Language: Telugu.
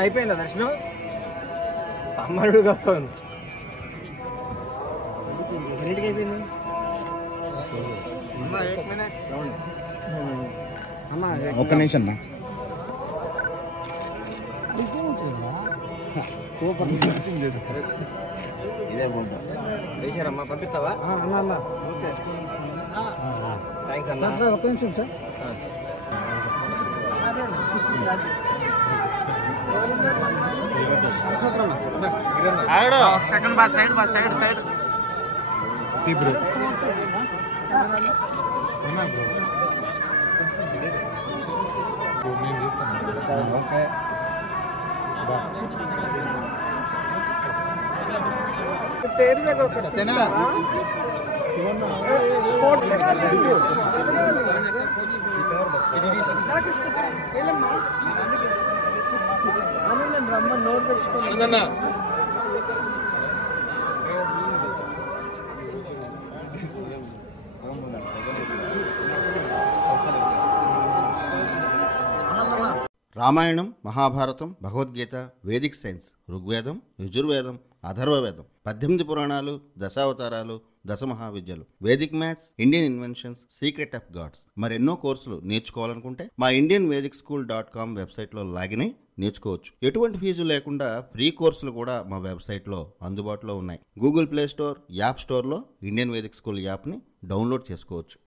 ఏమన్నా అయిపోయిందా దర్శనం? సామాన్యుడు వస్తాను ఎన్నింటికి అయిపోయింది? ఒక్క నిమిషం సూపర్. ఇదే బాగుంటా వేసారమ్మా, పంపిస్తావా? అన్న ఓకే, థ్యాంక్స్ అన్న. ఒక్క నిమిషం sir. Second bus side side okay. సత్యనా రమ్మ నోట్ తెచ్చుకోండి. రామాయణం, మహాభారతం, భగవద్గీత, వేదిక్ సైన్స్, ఋగ్వేదం, యజుర్వేదం, అథర్వవేదం, 18 పురాణాలు, దశావతారాలు, దశమహావిద్యలు, Vedic maths, Indian inventions, secret of gods, మరెన్నో కోర్సులు నేర్చుకోవాలనుకుంటే మా indianvedicSchool.com వెబ్సైట్లో లాగిన్ అయి నేర్చుకోవచ్చు. ఎటువంటి ఫీజు లేకుండా ఫ్రీ కోర్సులు కూడా మా వెబ్సైట్లో అందుబాటులో ఉన్నాయి. గూగుల్ ప్లే స్టోర్, యాప్ స్టోర్లో ఇండియన్ వేదిక్ స్కూల్ యాప్ని డౌన్లోడ్ చేసుకోవచ్చు.